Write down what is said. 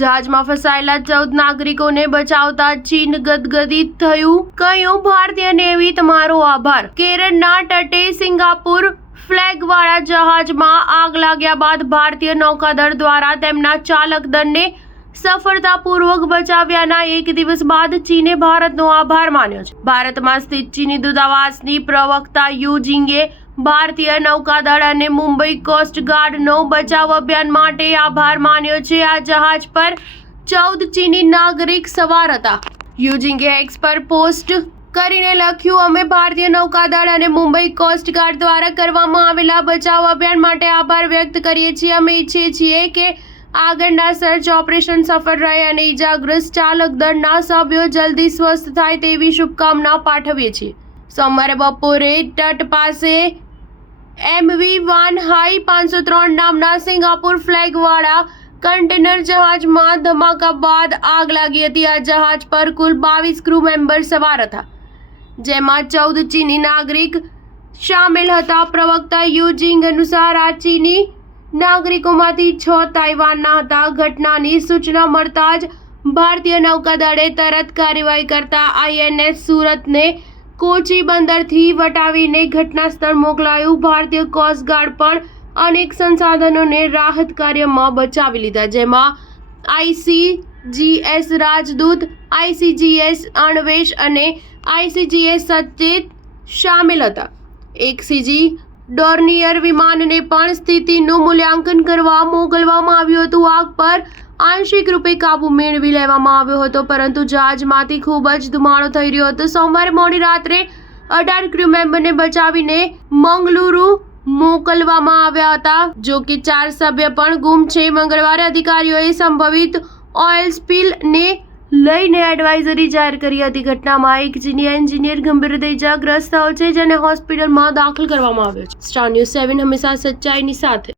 જહાજમાં ફસાયેલા 14 નાગરિકોને બચાવતા ચીન ગદગદિત થયું, કહ્યું ભારતીય નેવી તમારો આભાર। કેરળના તટે સિંગાપુર ફ્લેગવાળા જહાજમાં આગ લાગ્યા બાદ ભારતીય નૌકાદળ દ્વારા તેમના ચાલક દળને સફળતાપૂર્વક બચાવ્યાના એક દિવસ બાદ ચીને ભારતનો આભાર માન્યો છે। ભારતમાં સ્થિત ચીની દૂતાવાસની પ્રવક્તા યુ જિંગે ભારતીય નૌકાદળ અને મુંબઈ કોસ્ટ ગાર્ડનો બચાવ અભિયાન માટે આભાર માન્યો છે। આ જહાજ પર 14 ચીની નાગરિક સવાર હતા। યુ જિંગે એક્સ પર પોસ્ટ કરીને લખ્યું, અમે ભારતીય નૌકાદળ અને મુંબઈ કોસ્ટ ગાર્ડ દ્વારા કરવામાં આવેલા બચાવ અભિયાન માટે આભાર વ્યક્ત કરીએ છીએ। અમે ઈચ્છીએ છીએ કે આગળના સર્ચ ઓપરેશન સફળ રહે અને ઇજાગ્રસ્ત ચાલક દળના સભ્યો જલ્દી સ્વસ્થ થાય તેવી શુભકામના પાઠવીએ છીએ। સોમવારે બપોરે તટ પાસે MV1 હાઈ 503 નામના સિંગાપુર ફ્લેગવાળા કન્ટેનર જહાજમાં ધમાકા બાદ આગ લાગી હતી। આ જહાજ પર કુલ 22 ક્રૂ મેમ્બર સવાર હતા, જેમાં 14 ચીની નાગરિક શામેલ હતા। પ્રવક્તા યુ જિંગ અનુસાર આ ચીની નાગરિકોમાંથી 6 તાઇવાનના હતા। ઘટનાની સૂચના મળતા જ ભારતીય નૌકાદળે તરત કાર્યવાહી કરતા INS સુરતને કોચી બંદરથી વટાવીને ઘટના સ્થળ મોકલાયું। ભારતીય કોસ્ટગાર્ડ પણ અનેક સંસાધનોને રાહત કાર્યમાં બચાવી લીધા, જેમાં ICGS રાજદૂત, ICGS અણવેશ અને ICGS સચેત શામેલ હતા। એક CG ડોર્નિયર વિમાનને પણ સ્થિતિનું મૂલ્યાંકન કરવા મોકલવામાં આવ્યું હતું। આગ પર આંશિક રૂપે કાબુ મેળવી લેવામાં આવ્યો હતો, પરંતુ જહાજમાંથી ખૂબ જ ધુમાડો થઈ રહ્યો હતો। સોમવારે મોડી રાત્રે 18 ક્રૂ મેમ્બરને બચાવીને મંગલુરુ મોકલવામાં આવ્યા હતા, જો કે 4 સભ્ય પણ ગુમ છે। મંગળવારે અધિકારીઓએ સંભવિત ઓઇલ સ્પિલને લઈને એડવાઇઝરી જાહેર કરી હતી। ઘટનામાં એક ચીની એન્જિનિયર ગંભીર રીતે ઇજાગ્રસ્ત થયો છે, જેને હોસ્પિટલમાં દાખલ કરવામાં આવ્યો છે। સ્ટાર ન્યૂઝ 7 હંમેશા સચ્ચાઈની સાથે।